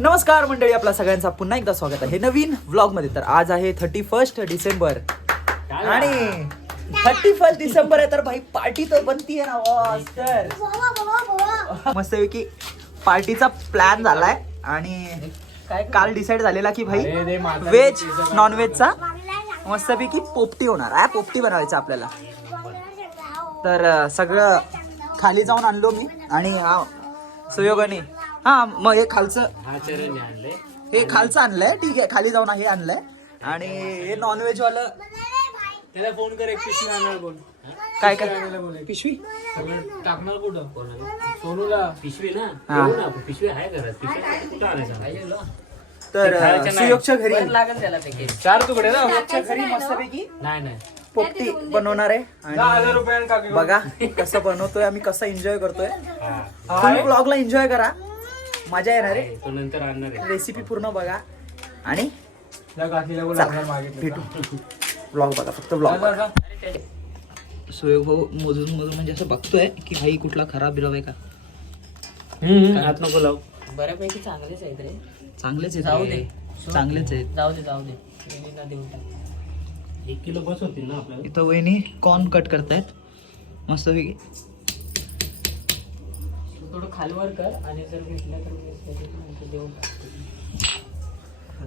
नमस्कार मंडळी आपला सगळ्यांचा पुन्हा एकदा स्वागत आहे. नवीन व्लॉगमध्ये तर आज आहे थर्टी फर्स्ट डिसेंबर आणि थर्टी फर्स्ट डिसेंबर आहे तर भाई पार्टी तर बनतीये ना बॉस तर मस्तपैकी पार्टीचा प्लॅन झालाय आणि काल डिसाईड झालेला की भाई व्हेज नॉन व्हेजचा मस्तपैकी पोपटी होणार. आहे पोपटी बनवायचं आपल्याला. तर सगळं खाली जाऊन आणलो मी आणि हा, सुयोगाने हा मग हे खालचं. हा आणले हे खालचं आणलंय. ठीक आहे खाली जाऊन हे आणलंय. आणि हे नॉनव्हेज वालं त्याला फोन कर एक पिशवी आणणार बोल. काय काय? पिशवी? टाकणार कुठं? सोनूला. पिशवी ना? हा. घेऊ ना, पिशवी आहे घरात. पिशवी कुठं आणायचं? तर. सुयोगच्या घरी. लागेल त्याला पॅकेज चार तुकडे ना? सुयोगच्या घरी मस्तपैकी. नाही नाही. पोपटी बनवणार आहे. आणि बघा कसं बनवतोय आम्ही कसं एन्जॉय करतोय. हा. तुम्ही ब्लॉगला एन्जॉय करा. मजा येणार आहे. तो नंतर आणणार आहे. रेसिपी पूर्ण बघा. आणि चला, भेटू. ब्लॉग बघा फक्त ब्लॉग सुयोग भाऊ मोजून मोजून म्हणजे असं बघतोय की भाई कुठला खराब बिराब आहे का? हात नको लावू. बऱ्यापैकी चांगलेच आहेत रे. चांगलेच आहेत जाऊ. दे. चांगलेच आहेत. जाऊ दे जाऊ दे. वहिनींना देऊन टाक. एक किलो बस होतील ना आपल्याला? इथं वहिनी कॉर्न कट करतायत. मस्तपैकी थोडं खालवर कर आणि जर भेटलं तर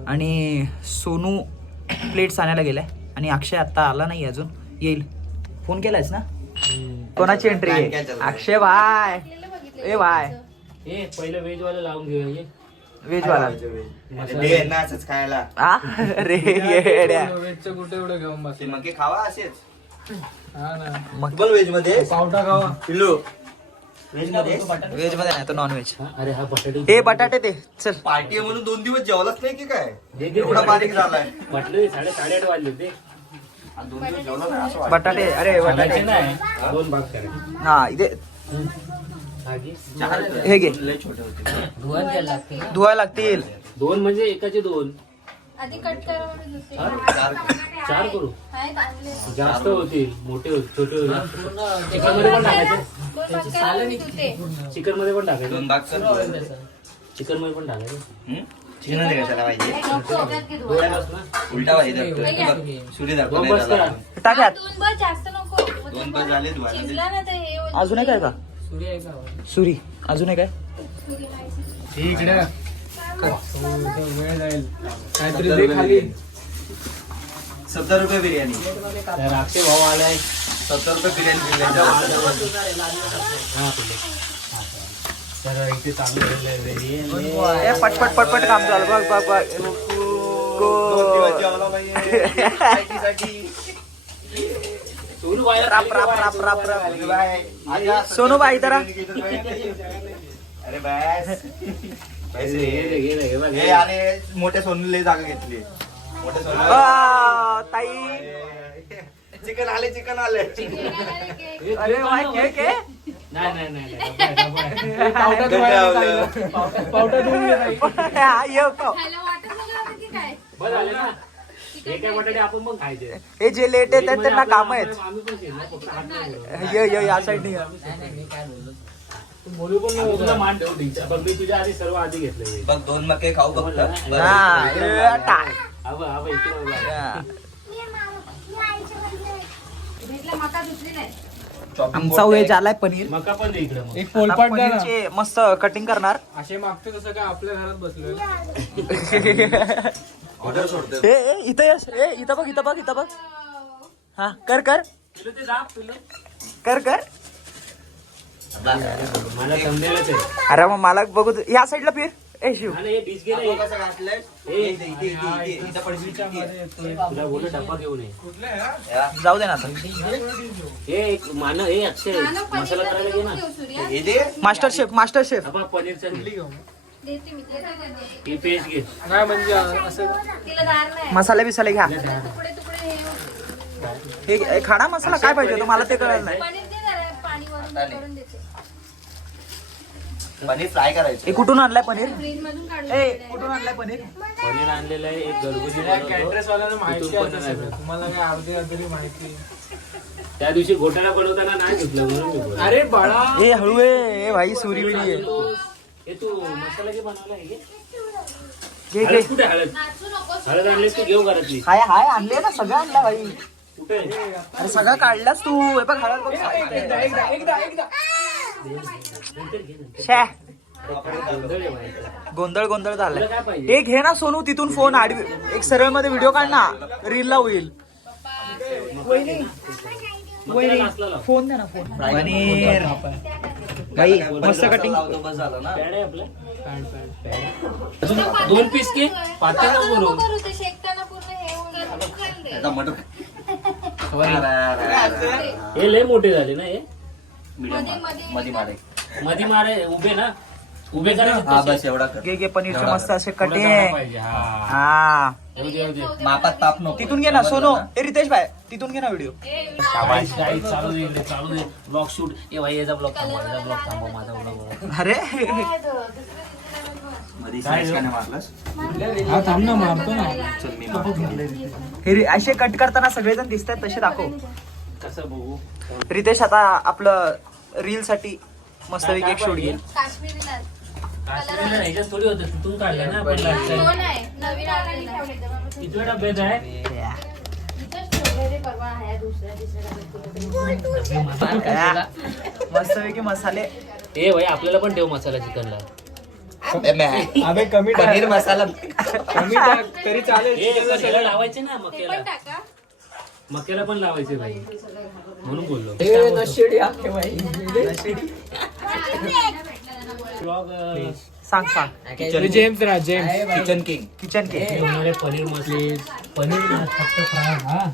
आणि सोनू प्लेट्स आणायला गेलाय. आणि अक्षय आता आला नाही अजून. येईल. फोन केलायस ना? कोणाची एंट्री आहे? अक्षय भाय ए भाय ए पहिलं व्हेज वाला लावून घेऊया ये. वेज. वाला दे ना असंच खायला. आ? रे येड्या. ते मग हे खावा असेच. मग पण व्हेजमध्ये पिल्लू. व्हेजमध्ये? व्हेजमध्ये नाही तो नॉन व्हेज हा, अरे हा बटाटे हे बटाटे ते चल. पार्टी आहे म्हणून दोन दिवस जेवलाच नाही की काय? एवढा. बारीक झालाय. म्हटलं साडे साडेआठ वाजले ते आणि दोन दिवस जेवला नाही असं वाटतं. बटाटे अरे बटाटे. नाही. दोन भाग हा इथे. भाजी. हे घे. लय छोटे होते. धुवायला लागतील. दोन म्हणजे एकाचे दोन. आधी कट करा म्हणून दुसरी चार चार करू. जास्त होतील मोठे होतील छोटे होतील. चिकनमध्ये पण टाकायचं. चिकनमध्ये पण टाकायचं. दोन भाग कर. चिकनमध्ये पण टाकायचं. हम्म? चिकन नाही कशाला पाहिजे? दोनच ना? उलटा पाहिजे दाखवतो. सूर्य दाखवतो दोन नाही बस त्याला. करा टाक्यात दोन बस जास्त नको. दोन बस झाले धुवायला ते. शिजला ना तर हे होईल. अजून एक आहे का? सूर्य आहे का? सुरी. अजून एक आहे? सत्तर रुपये बिर्याणी. सत्तर रुपये बिर्याणी तर अक्षय भाऊ आलाय सत्तर रुपये बिर्याणी बिर्याणी हा पिल्ले. तर इथे चांगलं ठेवलंय बिर्याणी. ए, पटपट पटपट काम चालू बघ बघ बघ दोन दिवस जेवला पाहिजे पार्टीसाठी. सोनू बाहेर राप, खाली राप, ठेवा, राप, राप, सोनू राप. खाली. बाय. आजा. सोनू बाई जरा. अरे बस रे, हे. अरे मोठ्या सोनूले जागा घेतली. मोठ्या सोनू आ, ताई. चिकन आले चिकन आले. अरे? नाही नाही आहे. हा, ये पाव. खायला वाटत नव्हतं की काय? बस झालं ना. हे काय बटाटे आपण पण खायचे. हे जे लेट येतात त्यांना काम आहेत. या साईड नाही नाही मी काय बोललो तू बोलू पण नको तुला मान ठेवू टीचर बघ मी तुझ्या आधी सर्व आधी घेतलं. बघ दोन मके खाऊ फक्त. हा, ए, टाक. हवं हवं इकडे बघ. हा. भेटला मका दुसरी नाही. आमचा वेज आलाय पनीर. मका पण दे इकडे मग. एक आता पोलपाट द्या ना? पनीरचे मस्त कटिंग करणार. असे मागते तसं काय आपल्या घरात बसलोय? ऑर्डर सोडतो ए ए, इथं यस ए इथं बघ इथं बघ इथं बघ. हा कर कर. ते दाब कर कर. अरे मग मला बघू. या साईडला फिर. ए शिव. जाऊ दे ना आता. हे एक मान हे अक्षय. मसाला करायला घे ना. देऊ सूर्या. हे दे. मास्टर शेफ मास्टर शेफ आपण पनीरचा घे. देते मी देते, देते. ही पेस्ट घे. नाही म्हणजे असं तिला दार नाही. मसाले बिसाले घ्या. तुकडे तुकडे हे खाडा मसाला काय पाहिजे मला ते कळलं नाही. पनीर फ्राय करायचं. हे कुठून आणलाय पनीर? फ्रीज मधून काढून ए ठेवलंय. कुठून आणलाय पनीर? पनीर आणलेलं आहे एक घरगुती बनवतो. वाल्याला माहिती आहे ते सगळं. तुम्हाला काय अर्धी अर्धी माहिती त्या दिवशी घोटाळा बनवताना नाही घेतलं म्हणून मी बोललो. अरे बाळा. ए हळू ए ए भाई सुरी बिरी आहे. हे तू मसाला जे बनवला आहे घे. घे हळद कुठे हळद? आणलीस तू घेऊ घरातली. हाय हाय आणले ना सगळं आणलं भाई. अरे सगळं काढलास तू. हे बघ हळद बघ. शे. गोंधळ गोंधळ झालाय. एक घे ना सोनू तिथून फोन आडवी. एक सरळमध्ये व्हिडिओ काढ ना. रील ला होईल. फोन दे ना फोन पनीर. बाई मस्त कटिंग दोन पीस के? पातळ ते शेकताना पूर्ण हे. हे लय मोठे झाले ना हे. मध्ये मध्ये. मधी मारे. उभे ना. उभे हा. बस एवढा कर. घे घे पनीरचे मस्त असे कटे. हा. हा. मापात ताप नको. तिथून घे ना सोनू. ए रितेश भाई तिथून घे ना व्हिडिओ. चालू दे इकडे, चालू दे. ब्लॉग शूट ए भाई याचा ब्लॉग थांबवा ब्लॉग थांबवा माझा ब्लॉग अरे. मध्ये size का नाही मारलास? हा थांब ना मारतो ना. चल मी मारतो. हे रे- असे कट करताना सगळेजण दिसतात तसे दाखव. कसं बघू? रितेश आता आपलं रील साठी मस्त एक शूट घेईल. काश्मीरीला काश्मीरला ह्याच्यात थोडी होतं. तिथून काढलं ना. किती डब्यात आहे. मस्त पैकी मसाले. ए भाई आपल्याला पण ठेव मसाला चिकनला. अबे कमी टाक. पनीर मसाला. कमी टाक तरी चालेल. लावायचे ना मक्याला. पण टाका. मक्याला पण लावायचे भाई म्हणून बोललो. सांग सांग. तू जेम्स राहा जेम्स. Kitchen king. किचन के पनीर मसाले पनीर ना फक्त फ्राय हा.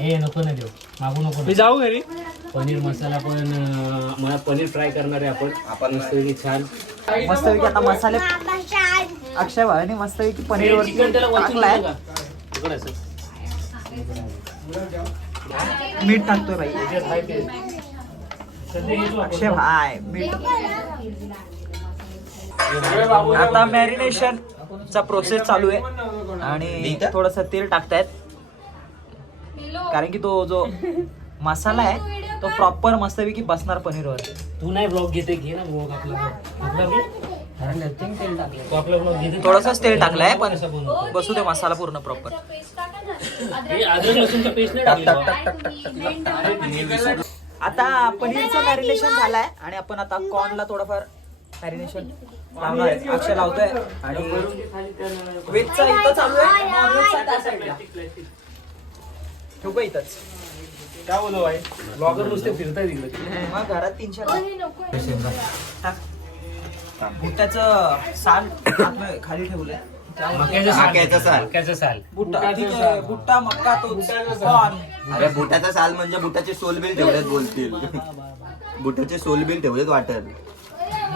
ए नको ना देऊ. मागू नको मी जाऊ घरी. पनीर मसाला पण मला पनीर फ्राय करणार आहे आपण. आपण मस्तपैकी छान. मस्त पैकी आता मसाले अक्षय भाईने मस्त पैकी पनीर वरती. मीठ टाकतोय भाई हे अक्षय भाई मीठ आता मॅरिनेशन चा प्रोसेस चालू आहे. आणि थोडस तेल टाकतायत. कारण की तो जो मसाला आहे तो प्रॉपर मस्तपैकी बसणार पनीरवर तू नाही ब्लॉग घेते घे ना ब्लॉग आपला. थोडंसंच तेल टाकलंय. पण बनवतो? बसू दे मसाला पूर्ण प्रॉपर हे. आता पनीरचं मॅरिनेशन झालंय आणि आपण आता कॉर्नला थोडंफार मॅरिनेशन लावणार आहे. अक्षय लावतोय आणि व्हेजचा इथं चालू आहे. नॉनव्हेजचा त्या साईडला ठेवू का इथंच. काय बोलू भाई? ब्लॉगर नुसते फिरताय तिकडे मग घरात तीनशे टाक साल आतमध्ये खाली ठेवलंय. मक्याचं साल. मक्याचं साल. मक्याचं साल. बुट्टा ठीक आहे, बुट्टा मक्का तो अरे बुटाचा साल म्हणजे बुटाचे सोल बिल ठेवलेत बोलतील. बुटाचे सोल बिल ठेवलेत वाटत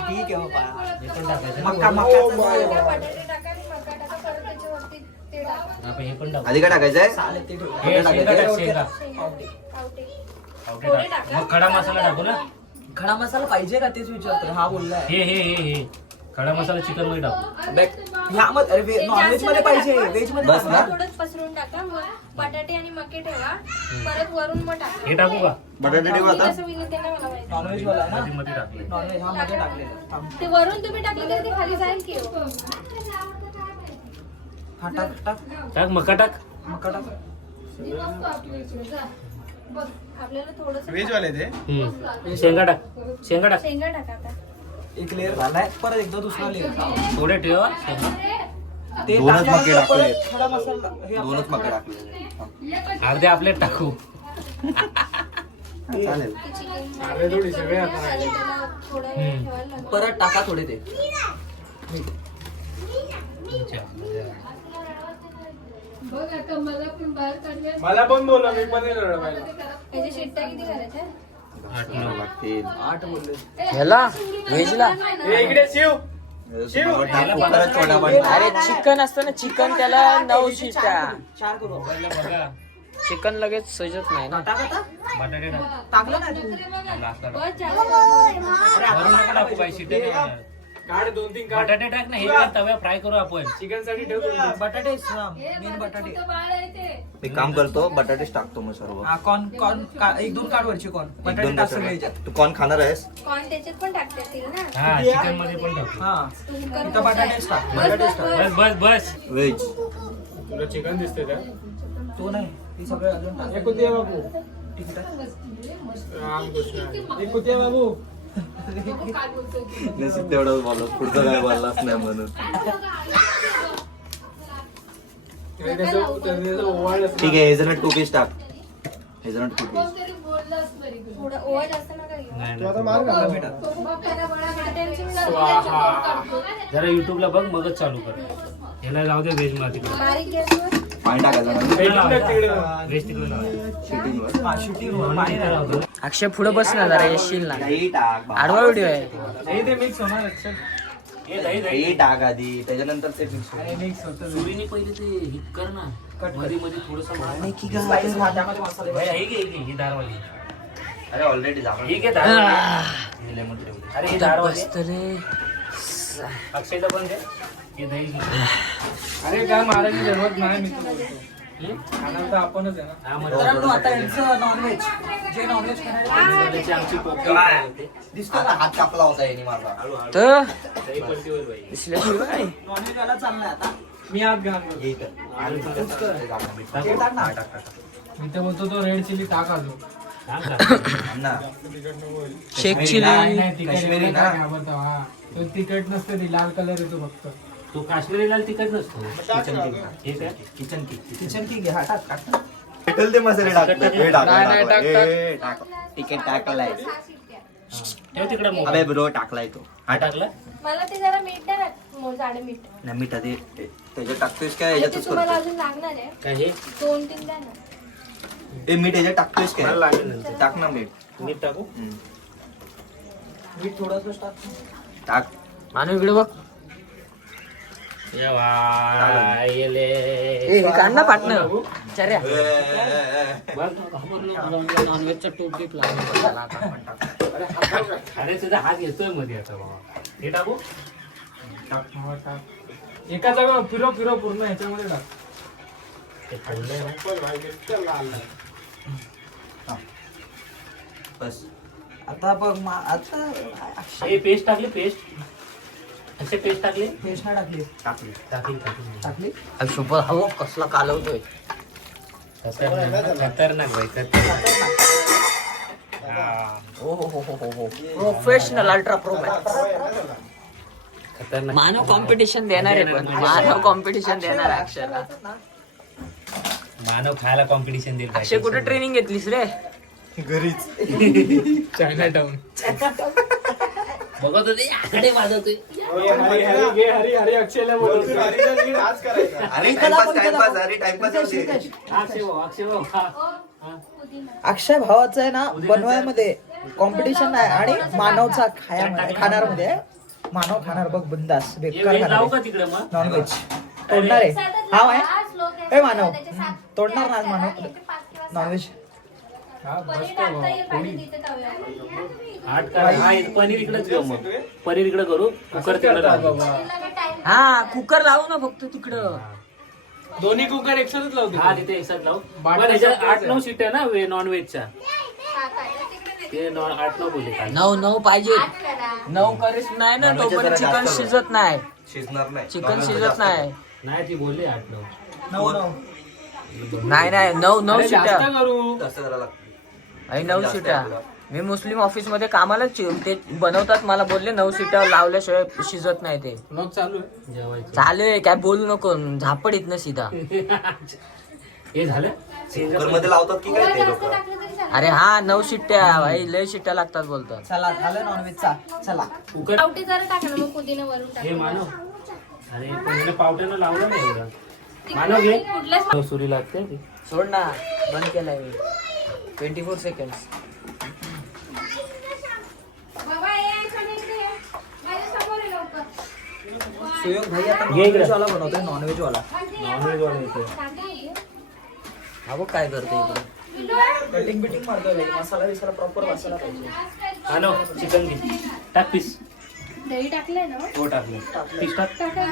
ठीक आहे बाबा हे टाकायचं. मक्का मक्का उद्या बटाटे टाका आणि मका टाका परत त्याच्यावरती ते टाका आपण हे पण टाकू. आधी काय टाकायचंय? हे शेंगा टाक, शेंगा आवटे आवटे थोडे टाक. टाका. मग खडा मसाला टाकू ना? खडा मसाला पाहिजे का तेच विचारतोय? हा बोललाय. हे हे हे हे. खडा मसाला चिकनमध्ये टाकू. ह्यामध्ये नॉनव्हेजमध्ये पाहिजे. व्हेजमध्ये बस ना? थोडंच पसरून टाका. मग बटाटे आणि मके ठेवा. परत वरून मग टाका. हे टाकू का? बटाटे ठेवू मी आता? कसं विकत ते नाही मला माहिती. नॉनव्हेज वाला आहे मध्ये ना? मध्ये टाकले. नॉनव्हेज हा मध्ये टाकलेलं. आहे. थांब. ते वरून तुम्ही टाकलं तर ते खाली जाईल की हो? हा टाक टाक. टाक मका टाक. मका टाक. बघ आपल्याला थोडस व्हेज वाले ते? हम्म. शेंगा टाक. शेंगा टाक. शेंगा टाका आता. एक लेअर झालाय परत एकदा दुसरा लेअर थोडे ठेवा शेंगा ते दोनच मके टाकल्यानंतर टाकलेत. परत खडा मसाला हे आपलं- दोनच मका टाकले अर्धे आपले टाकू. चालेल. थोडी वेळ हम्म. ठेवायला लागेल. परत टाका थोडे ते. मला पण बोला मी पण येणार रडवायला. याच्या शिट्ट्या किती करायच्या? आठ नऊ लागतील. आठ बोलले ह्याला? व्हेजला ए, इकडे शिव. अरे चिकन असतं ना चिकन त्याला नऊ शिट्या चार करू. आपण. बघा. चिकन लगेच सजत नाही ना. टाक आता. बटाटे टाक टाकलं नाही तू. लास्टला टाक. बस जास्त. अरे वरून नका टाकू बाई शिट्ट्या नाही होणार. काढ दोन तीन काढ. बटाटे टाक ना हे तव्या फ्राय करू आपण. चिकनसाठी ठेव दोन तीन. बटाटे मेन बटाटे. मी काम करतो बटाटेच टाकतो मग सर्व. हा कॉर्न कॉर्न का- एक दोन काढ वरचे कॉर्न एक बटाटे दोन टाक सगळे बटाटे. याच्यात. तू कोण खाणार आहेस? कॉर्न त्याच्यात पण टाकता येतील ना? हा चिकनमध्ये पण टाकू हा. तू करून इथं बटाटेच टाक. बस, बटाटेच बस, टाक. बस. बस बस. व्हेज तुला चिकन दिसते का? तो नाही ती सगळे अजून टाक. कुठे आहे बाबू. ठीक आहे रामकृष्ण कुठे आहे बाबू. नसीब तेवढं बोललो पुढचं काय बोललाच नाही म्हणून. ठीक आहे हेझलनट कुकीज टाक. Hazelnut cookies. थोडं जास्त नका घेऊ. स्वाहा. जरा युट्यूबला बघ मगच चालू कर. याला जाऊ दे व्हेजमध्ये. बारीक गॅसवर पाणी टाकायचं. अक्षय पुढे बस ना जरा येशील ना. आडवा व्हिडिओ आहे. ते मिक्स होणार अच्छा दही दही. दही टाक आधी त्याच्यानंतर ते mix अरे मिक्स होतं. सुरीने पहिले ते हिट कर ना. मध्ये मध्ये थोडस अरे ऑलरेडी अक्षयला पण हे. अरे काय मारायची जरूरत नाही मी तर आपणच आहे ना. आता यांचं नॉनव्हेज जे नॉनव्हेज. दिसतो का? हात कापला होता याने माझा. तर. नॉनव्हेज वाला चाललाय आता. मी आत घालतो हे कर. आणि ते टाक ना. मी तर बोलतो तो रेड चिली टाक? आण ना. शेक काश्मीरी नाही ना. नाही तिखट काश्मीरी एवढं ना? काय घाबरतो हा. तो तिखट नसते ती लाल कलर येतो फक्त. तो काश्मीरी लाल तिखट नसतो. किचन काय? किचन किंग किचन की घे हा टाक टाक पेटल ते मसाले टाक हे टाक नाही, नाही, टाक, हे टाक. तिकीट टाकलाय. ठेव तिकडे अबे मोबाईल ब्रो टाकलाय तो. हा टाकला? मला ते जरा मीठ द्या ना. मो- जाडं मीठ. नाही मीठ आधी त्याच्यात टाकतोयस काय? आणि ते याच्यातच तुम्हाला करतो अजून लागणार आहे. काय हे दोन तीन द्या ना. ते मीठ याच्यात टाकतोयस मला काय लागेल नंतर. टाक ना मीठ. मीठ टाकू? हम्म. मीठ थोडंसं टाक. टाक. मानव इकडे बघ. ए काढ पाटणं. चर्या नॉनव्हेजचा टोप टीप अरे तुझा हात येतोयमध्ये आता बाबा. हे टाकू? एका जागा फिरव फिरव पूर्ण ह्याच्यामध्ये टाक. बस. आता बघ मा- आता हे पेस्ट टाकली पेस्ट. असे पेस्ट टाकले? पेस्ट नाही टाकली. टाकली. टाकली टाकली. टाकली. सुपर हवं कसला कालवतोय. खतरनाक. खतरनाक भाई खतरनाक. हा, हो हो हो हो हो. प्रोफेशनल अल्ट्रा प्रो खतरनाक. मानव कॉम्पिटिशन देणार आहे पण. मानव कॉम्पिटिशन देणार आहे अक्षरला. मानव खायला कॉम्पिटिशन देईल अक्षय कुठे ट्रेनिंग घेतलीस रे? घरीच. चायना टाउन बघत होते आकडे वाजवतोय अरे टाइमपास टाइमपास अरे टाइमपास. अक्षय. हा. भावाचं आहे ना बनवायमध्ये कॉम्पिटिशन आहे आणि मानवचा खायामध्ये खाणार मध्ये मानव खाणार बघ बिंदास हे बेकार खाणार का तिकडे मग नॉनव्हेज तोडणार आहे हा आहे. ए मानव तोडणार ना मानव. नॉनव्हेज हा पनीर मस्त टाकता येईल भाऊ. पाहिजे तिथे तव्यावर. आठ करा. हा हे पनीर इकडेच घेऊ मग. पनीर इकडे करू कुकर तिकडे हा कुकर लावू ना फक्त तिकडं. दोन्ही कुकर एकसाथच लावतो हा तिथे एक साथ लावू. सगळ्याच आठ नऊ सीट आहे ना नॉन व्हेजच्या. ते नॉन आठ नऊ बोलले नऊ नऊ पाहिजे. नऊ करीस नाही ना Non-veg तोपर्यंत जरा चिकन जास्त शिजत नाही. शिजणार नाही. चिकन Non-veg शिजत जास्त नाही. नाही ती बोलली आठ नऊ. नऊ नऊ. नाही नाही नऊ नऊ अरे शिट्या करू. जास्त करायला लागतं. आणि नऊ शिट्या आहे मी मुस्लिम ऑफिसमध्ये कामाला ते बनवतात मला बोलले नऊ शिट्या लावल्याशिवाय शिजत नाही ते. चालू आहे. जेवायचं. चालू आहे काय बोलू नको झापडीत ना सीधा. हे झालं? मध्ये लावतात की काय ते लोक? टाकलं. अरे हा नऊ शिट्ट्या भाई लय शिट्ट्या लागतात बोलतात. चला झालं नॉनव्हेजचा चला. कुकर पावटे जरा टाका ना मग पुदिना वरून हे टाका मानव. अरे पण हिने पावट्यानं लावलं नाही एवढं. मानव घे. लागते. ती. सोड ना बंद केलाय मी. ट्वेंटी फोर सेकंड बाबा ये इकडे इकडे ये. माझ्यासमोर ये लवकर. सुयोग भाई आता घे इकडे. नॉनव्हेज वाला बनवतोय नॉनव्हेज वाला. नॉनव्हेज वाला येतो कांदा आहे. हा बघ काय करतोय इकडे. पिल्लू. कटिंग बिटिंग मारतोय. मसाला बिसाला प्रॉपर मसाला पाहिजे. मानव चिकन घे. टाक पीस दही टाकलंय ना? हो टाकलं पीस टाक. टाका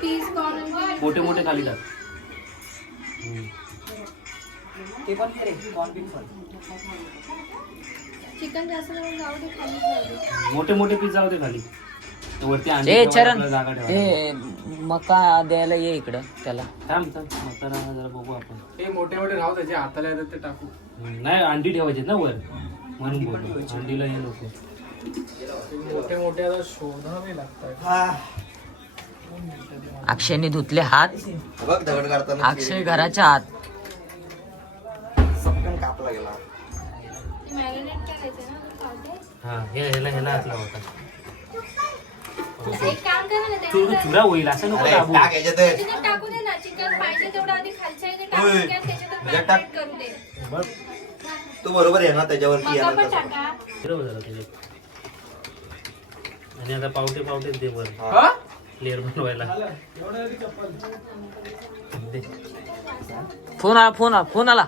पीस कॉर्न मोठे मोठे खाली टाक. ते पण कॉर्न बीन पण. चिकन जास्त करून जाऊ दे खाली. जाऊ दे. मोठे मोठे पीस जाऊ दे खाली ए चरण. ए मका द्यायला ये इकडं त्याला. थांब थांब. म्हातारा जरा बघू आपण. हे मोठे मोठे राहू त्याचे हाताला येतात ते टाकू. नाही अंडी ठेवायची ना वर. म्हणून अंडीला हे ते मोठे मोठे आता शोधावे लागतात. अक्षयने धुतले हात. बघ दगड काढताना अक्षय घराच्या आत. कापला गेला हा हे ह्याला ह्याला हात लावता एक काम कर ना चुर होईल असं नको अरे दाबू. टाक याच्यात. त्याच्यात टाकू दे ना चिकन पाहिजे तेवढं आधी खालच्या इथे टाकून होय. घ्या, त्याच्यात त्याच्यात टाक. मॅरिनेट करू दे. बघ. तू बरोबर आहे ना त्याच्यावरती मका येणार पण तसं. टाका. फिरव जरा त्याच्यात आणि आता पावटे पावटे दे वर. हा? लेअर बनवायला. दे. फोन आला फोन आला फोन आला.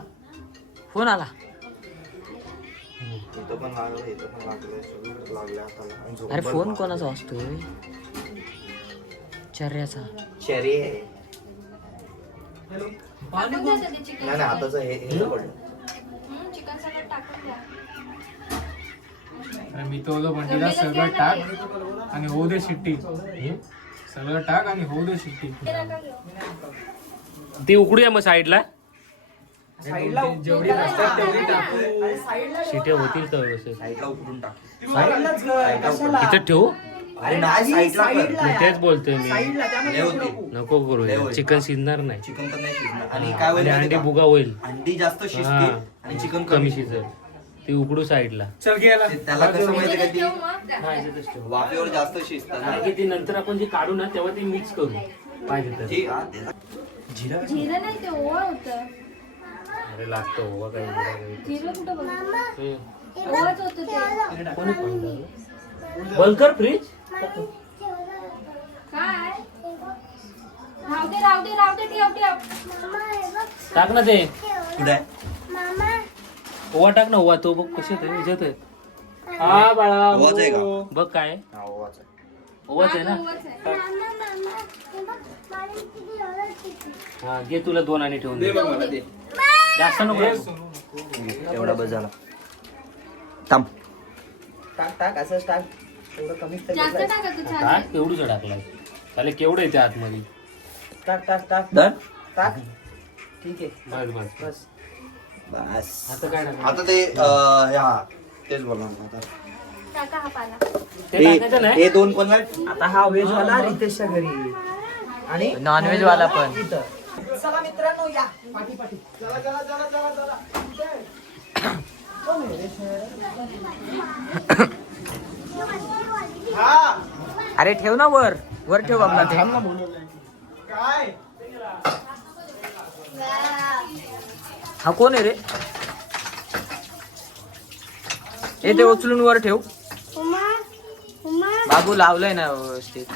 फोन आला. इथं पण लागलं इथं पण लागलं सगळीकडे लागलं हाताला. आणि झोप अरे पण फोन. कोणाचा असतोय चर्याचा. चेरी आहे. टाकून द्या ते चिकन नाही नाही हाताचं हे हे पडलं. चिकन सगळं टाकून द्या. अरे मी तो बोललो बंटीला सगळं टाक आणि होऊ दे शिट्टी? सगळं टाक आणि होऊ दे शिट्टी. ते उकडूया मग साईडला जेवढी असतात तेवढी टाकू. शिट्या होतील तर व्यवस्थित. साईडला उकडून टाक. इथं ठेवू? अरे नाही साईडला कर मी तेच बोलतोय मी. लय होती. नको. करू लय होईल. चिकन शिजणार नाही. चिकन तर नाही शिजणार. आणि काय होईल आणि माहिती अंडी का? बुगा होईल. अंडी जास्त हा. आणि चिकन कमी शिजेल. ती उकडू साईडला. चल ते- त्याला कसं माहिती का ती? हा. वाफेवर जास्त शिजतात कारण की ती नंतर आपण जे काढू ना तेव्हा ते मिक्स करू. पाहिजे तर. ठीक हा, ते- जिरा जिरं नाही ते ओवा होतं. अरे लागतो हो काही? बंद कर फ्रीज. टाक ना ते? ओवा टाक ना ओवा. तो बघ कसे ते ह्याच्यात आहे. हा बाळा? बघ काय हा, ओवाच आहे. ना? हा घे तुला दोन आणि ठेवून दे. जास्त नको. एवढा बस झाला. थांब. टाक टाक असंच टाक. एवढं कमीच जास्त टाका तू छान टाक केवढूच टाकलाय. त्याला केवढं येते आतमध्ये? टाक टाक टाक. टाक. ठीक आहे. बस बस. बस. बस. आता काय टाकायचं? आता ते अं, हा तेच बोलणार मी आता. टाका हा पाला. ते टाकायचं हे नाही? हे दोन? आता हा व्हेज वाला रितेशच्या घरी. आणि नॉन व्हेज वाला पण. चला मित्रांनो या. पाठी पाठी. चला चला चला चला चला. अरे ठेव ना वर. वर ठेव आपला ते. हा कोण आहे रे? हे ते उचलून वर ठेव. बाबू लावलंय ना व्यवस्थित.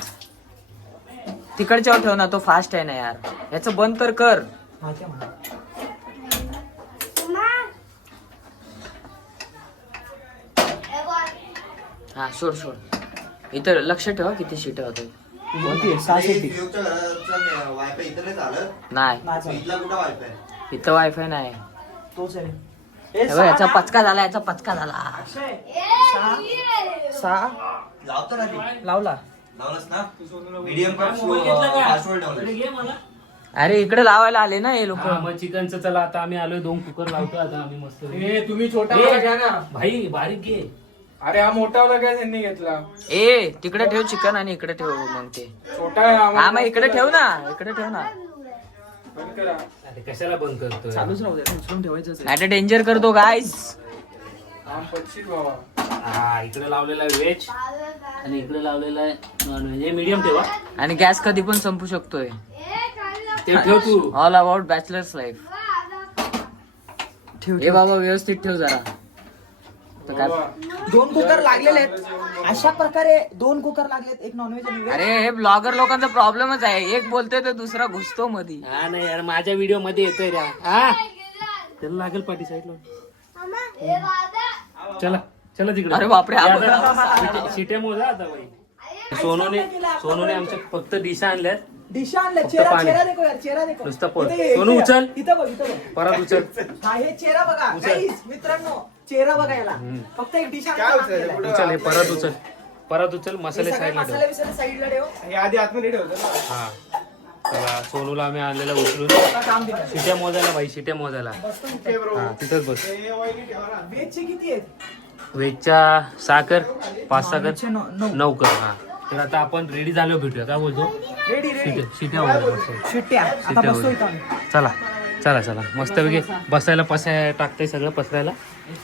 तिकडच्यावर ठेव ना तो फास्ट आहे ना यार. याचं बंद तर कर. हा सोड सोड. इथं लक्ष ठेवा किती सीट होते कोणती सहा वायफाय इथं नाही चालत नाही. इथला कुठं वायफाय इथं वायफाय नाही. हे बघ, याचा पचका झाला याचा पचका झाला. सहा. लावतो ना ती. लावला. लावलंस ना? मीडियम पासवर्ड ठेवलं अरे इकडे लावायला आले ना हे लोक. हा, मग चिकनचं चला आता आम्ही आलोय दोन कुकर लावतो आता आम्ही मस्त. ए तुम्ही छोटा वाला घ्या ना. भाई बारीक घे. अरे हा मोठा वाला काय त्यांनी घेतला. ए तिकडे ठेव चिकन आणि इकडे ठेव मग ते. छोटा आहे हा मग इकडे ठेव ना इकडे ठेव ना. बंद करा. अरे कशाला बंद करतोय? डेंजर करतो गाईज आम पच्चीस बाबा हा इकडे लावलेला आहे व्हेज आणि इकडे लावलेला आहे नॉन व्हेज हे मीडियम ठेवा. आणि गॅस कधी पण संपू शकतोय. ते ठेव. तू ऑल अबाउट बॅचलर्स लाईफ ठेव. हे बाबा व्यवस्थित ठेव जरा. तर काय- बाबा. दोन कुकर लागलेले आहेत. अशा प्रकारे दोन कुकर लागलेत एक नॉनव्हेज आणि veg. अरे हे ब्लॉगर लोकांचा प्रॉब्लेमच आहे. एक बोलतोय तर दुसरा घुसतो मध्ये हा नाही यार माझ्या व्हिडिओमध्ये येतोय रे. हा? त्याला लागेल पाठी साईडला. चला चला तिकडे. अरे बापरे, आता शिट्या- शिट्या मोजा आता बाई. सोनूने सोनूने आमच्या फक्त डिशा आणल्यात. दिशा फक्त चेहरा पाणी. चेहरा देखो यार चेहरा देखो. नुसतं पोट. इथे ये, सोनू इथे उचल. ये. इथं बघ इथं बघ. परत उचल. हा हे चेहरा बघा. Guys, मित्रांनो चेहरा बघा याला. फक्त एक डिश उचल हे परत उचल. परत उचल मसाले साईडला ठेव. मसाले बिसाले साईडला ठेव. हे आधी आतमध्ये ठेवतो ना हा. चला सोनूला आम्ही आणलेला उचलून. आता काम दिलं. शिट्या मोजायला बाई शिट्या मोजायला. हा तिथंच बस. हे ठेवा ना. वेजचे किती आहेत? वेजच्या साखर पाच साखर वेजचे नऊ- नऊ. नऊ कर हा. तर आता आपण रेडी झालो भेटूया. काय बोलतो? रेडी रेडी शिट्या. शिट्ट्या आता बसतो वगैरे. इथं आम्ही. चला चला चला. मस्तपैकी बसायला पसाय टाकतंय सगळं पसरायला.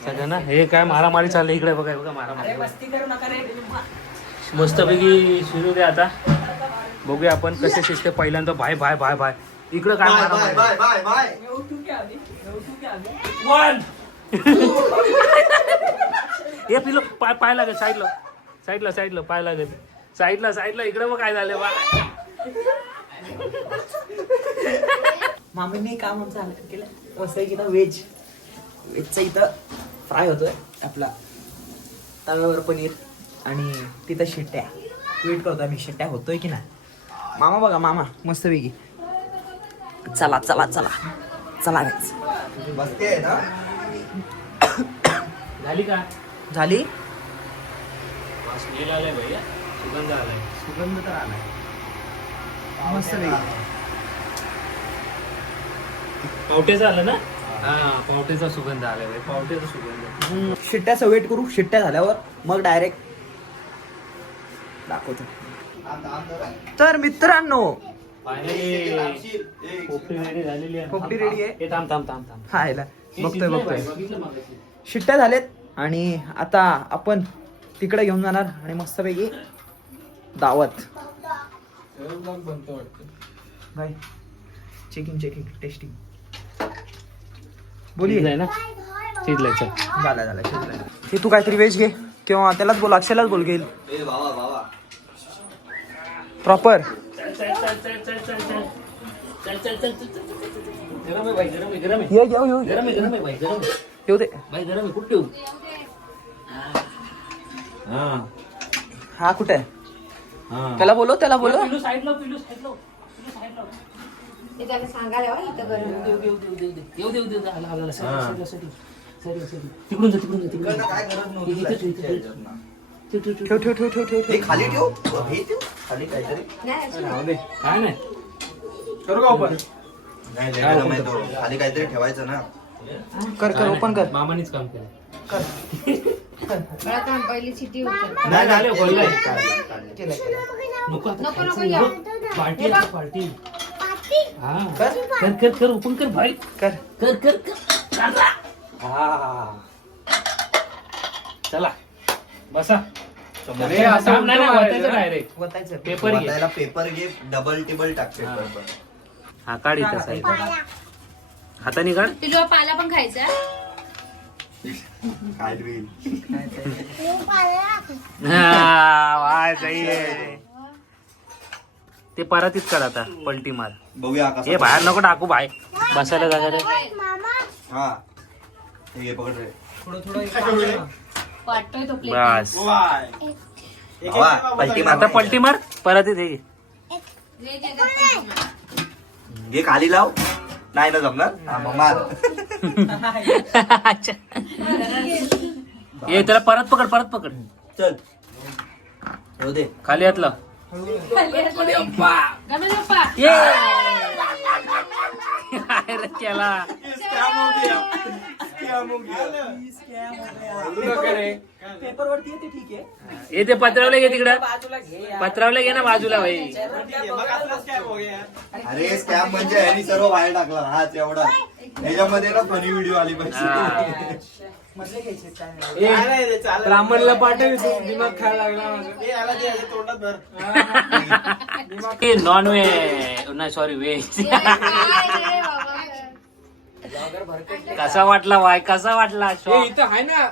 सगळ्यांना. हे काय मारामारी चालली इकडे बघा हे बघा मारामारी. मस्ती करू नका रे मस्तपैकी सुरू दे आता. बघूया आपण कसे शिजते पहिल्यांदा. Bye bye bye bye. इकडं काय मारामारी? वन हे पिलो पाय पाय लागेल साईडला साईडला साईडला पाय लागेल. साईडला साईडला इकडे मग काय झालं बा मामींनी काम आमचं हलकं केलं. मस्त एक इथं व्हेज व्हेजचं इथं फ्राय होतोय आपला तव्यावर पनीर आणि तिथं शिट्ट्या. वेट करतो आम्ही शिट्ट्या होतोय की नाही? मामा बघा मामा मस्त वेगळी चला चला चला. चला. बसते ना झाली का? झाली? भैया. सुगंध आलाय. सुगंध तर आलाय. मस्त पावट्याचा आला ना? हा पावट्याचा सुगंध आलाय पावट्याचा सुगंध. शिट्ट्याचं वेट करू शिट्ट्या झाल्यावर मग डायरेक्ट दाखवतो. तर मित्रांनो रेडी आहे? हे थांब थांब थांब थांब. हा हे बघतोय बघतोय. शिट्ट्या झालेत आणि आता आपण तिकडे घेऊन जाणार आणि मस्तपैकी दावत. नाही. चेकिंग चेकिंग टेस्टिंग बोलिये ना? झाला झाला शिजलाय. हे तू काहीतरी वेज घे. किंवा त्यालाच बोल अक्षयलाच बोल घेईल. प्रॉपर येऊ दे. हा कुठे आहे? त्याला बोलो त्याला बोलो तिकडून ठेव ठेव. ठेव ठेव ठेव खाली ठेव. खाली काहीतरी. खाली काहीतरी ठेवायचं ना. कर कर ओपन कर. मामानीच काम केलं. कर. कर. कर कर ओपन कर भाई कर. कर कर कर. चला. बसा. पेपर पेपर घे डबल टेबल टाकते. हा. काढ हाताने काढ. तुझ्या पाला पण खायचा? ते परतीच कर आता पलटी मार. बघूया बाहेर नको टाकू बाय. बसायला जागा रे. बस. पलटी मार. आता पलटी मार परत ये. खाली लाव. नाही ना जमणार? मार. अच्छा. ये त्याला परत पकड परत पकड. चल. येऊ दे. खाली बाप्पा ये. काय रे केला पेपर वरती येते ठीक आहे ये ते पत्रावले घे तिकडं. पत्रावले घे ना बाजूला भाई अरे स्कॅम म्हणजे यांनी सर्व बाहेर टाकला हाच एवढा याच्यामध्ये ना फनी व्हिडिओ आली पाहिजे. ब्राह्मणला पाठव दिमाग खायला लागला नॉन व्हेज नाही सॉरी व्हेज बाबा कसा वाटला वाय? कसा वाटला? हे इथं आहे ना.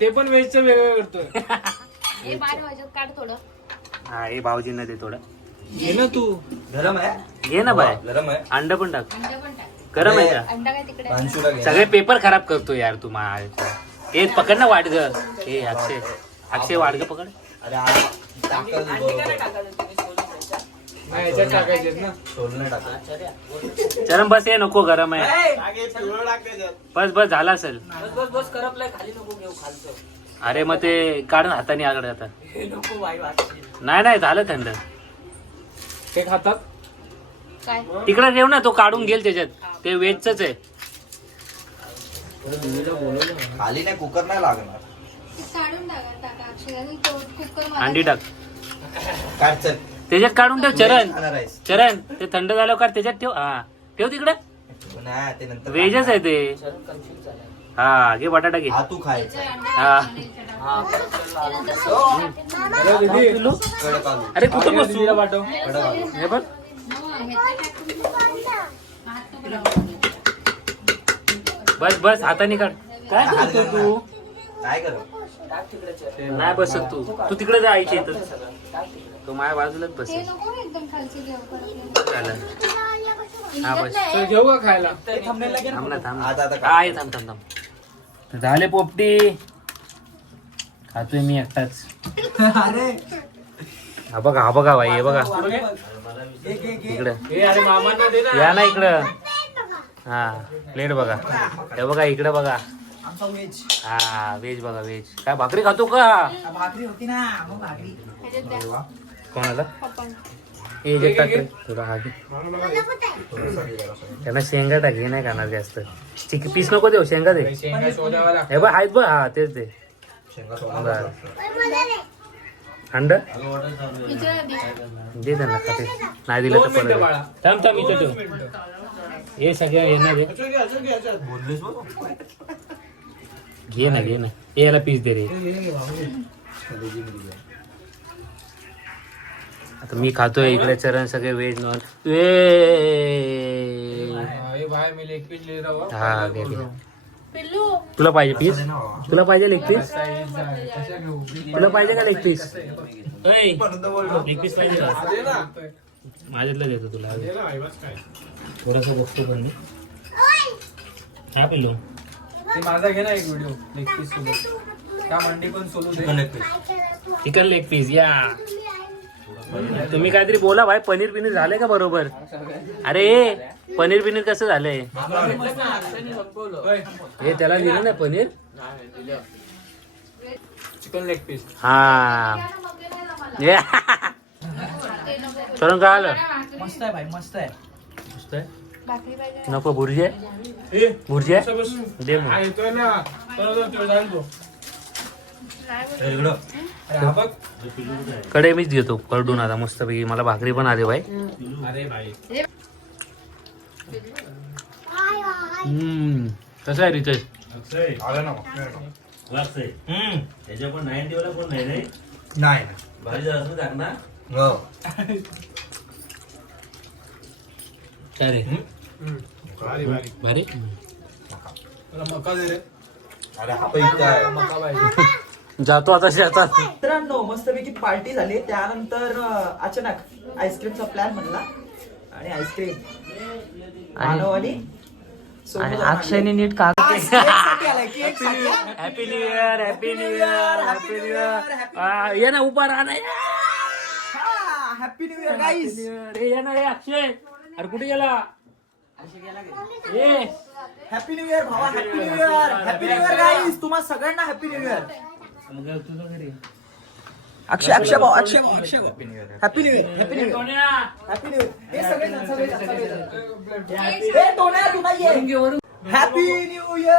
ते पण वेजचं वेगळं करतोय. हे काढ थोडं. हा हे भाऊजींना दे थोडं. घे ना तू. गरम आहे? घे ना बाय. गरम आहे. अंड पण टाक. अंडा पण टाक. गरम आहे का? अंडा काय तिकडे? पानशुला घे. सगळे पेपर खराब करतो यार तू मा हे पकड ना वाडग. हे अक्षय. अक्षय वाडग पकड. अरे आ- टाकलं बरोबर. नाही, याच्यात टाकायचे ना? सोलनं टाकलं. चरम बस हे नको गरम आहे. बस बस झाला असेल. बस बस बस करपलाय खाली नको घेऊ खालचं. अरे मग ते काढून हाताने आकडे आता. हे नको वाई वाटते नाही नाही झालं थंड. ते खातात? काय? तिकडे ठेव ना तो काढून घेईल त्याच्यात. ते वेजच आहे. खाली नाही कुकर नाही लागणार. ते काढून टाका टाका. अक्षय आणि तो कुकर अंडी टाक. काय चल. त्याच्यात काढून ठेव चरण. खाणार आहेस. चरण ते थंड झाल्यावर काढ त्याच्यात ठेव. हा. ठेव तिकडे. नाही ते नंतर वेजच आहे ते. चरण कन्फ्युज झालाय हा घे बटाटा घे. हा तू खायचा हा. हा. अरे दीदी कडक आलू. अरे कुठं बसू? कडक आलू. हे बघ. बस बस हाताने काढ. काय करतो तू? काय कर? टाक तिकडे चरण नाही बसत तू. तू तिकडे जा आईच्या इथं. सगळं टाक तिकडे. तो माझ्या बाजूलाच एकदम खालचे चालेल. हा बस. चल घेऊ का खायला? थांब ना थांब. आता आता आहे थांब थांब झाले पोपटी. खातोय मी एकटाच हा बघा हा बघा भाई हे बघा. इकडं. अरे मामांना दे ना. या ना इकडं. हा प्लेट बघा. हे बघा इकडं बघा. आमचा वेज. हा व्हेज बघा व्हेज काय भाकरी खातो का? भाकरी होती ना. भाकरी. कोणाला? हे जे टाक. थोडा हा घे त्यांना शेंगा टाक हे नाही खाणार जास्त. चिक पीस नको देऊ शेंगा दे. हे बघ आहेत बघ हा तेच दे. शेंगा सोडा बरं. अंड? दे. दे त्यांना खाते. नाही दिलं तर परत. थांब थांब इथं ठेव. हे सगळ्या येणार घे ना घे ना. याला पीस दे रे. आता मी खातोय इकडे चरण सगळे व्हेज नॉन वे हे. हा घे. घे. तुला पाहिजे पीस तुला पाहिजे लेग पीस तुला पाहिजे का लेग पीस लेग पीस पाहिजे का? दे ना. माझ्यातलं देतो तुला. थोडस बघतो पण मी. हा पिल्लू. ते माझा घे ना एक व्हिडिओ लेग पीस सोबत. त्या मंडी पण सोलू दे. चिकन लेग पीस या. तुम्ही काहीतरी बोला भाई पनीर पिनीर झालंय का बरोबर? अरे पनीर पिनीर कसं झालंय? हे त्याला दिलं ना पनीर? चिकन लेग पीस हा. ये. चलन काय आलं? मस्त आहे भाई मस्त आहे. मस्त आहे. नको भुर्जी आहे. भुर्जी आहे? दे मग. कडे मीच घेतो करडून आता मस्त पैकी मला भाकरी पण आली भाई अरे भाई हम्म कसं आहे रितेश? आलं ना त्याच्या पण नाईन्टी वाला कोण नाही भारी? हो काय रे मका दे रे. अरे हा पैसा आहे. मका पाहिजे. जातो आता शेतात मित्रांनो मस्तपैकी पार्टी झाली त्यानंतर अं, अचानक आईस्क्रीमचा प्लॅन म्हणला आणि आईस्क्रीम मानव आणि सोनू आणि जाऊन अक्षयने नीट का आणले. आज cake साठी आलाय, cake साठी, हा. Happy new year happy new year happy new year ये ना उभा राहा ना हा, हॅपी न्यू इयर गाईस अरे ये ना रे अक्षय अरे कुठे गेला ये हॅपी न्यू इयर भावा happy new year happy new year guys तुम्हा सगळ्यांना happy new year Akshay Akshay भाऊ अक्षय भाऊ अक्षय भाऊ. Happy new year happy new year happy new year हे सगळे जण, सगळे जण, सगळे जण. हे टोन्या, तू नाही ये. Happy new year